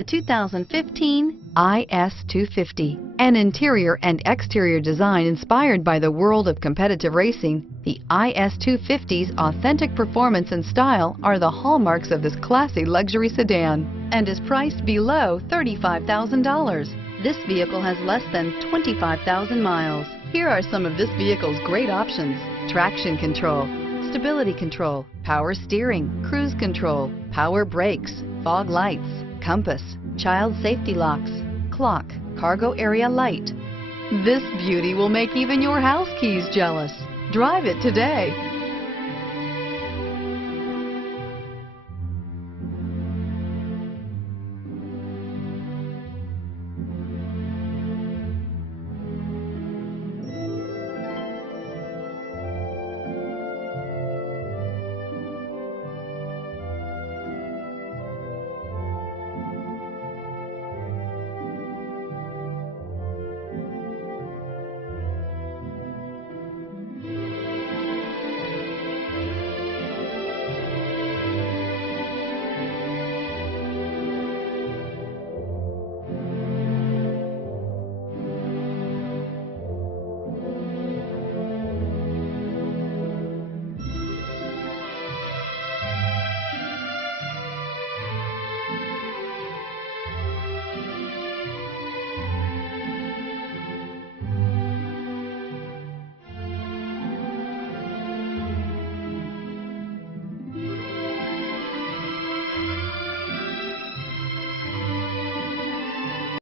The 2015 IS250. An interior and exterior design inspired by the world of competitive racing, the IS250's authentic performance and style are the hallmarks of this classy luxury sedan and is priced below $35,000. This vehicle has less than 25,000 miles. Here are some of this vehicle's great options: traction control, stability control, power steering, cruise control, power brakes, fog lights, compass, child safety locks, clock, cargo area light. This beauty will make even your house keys jealous. Drive it today.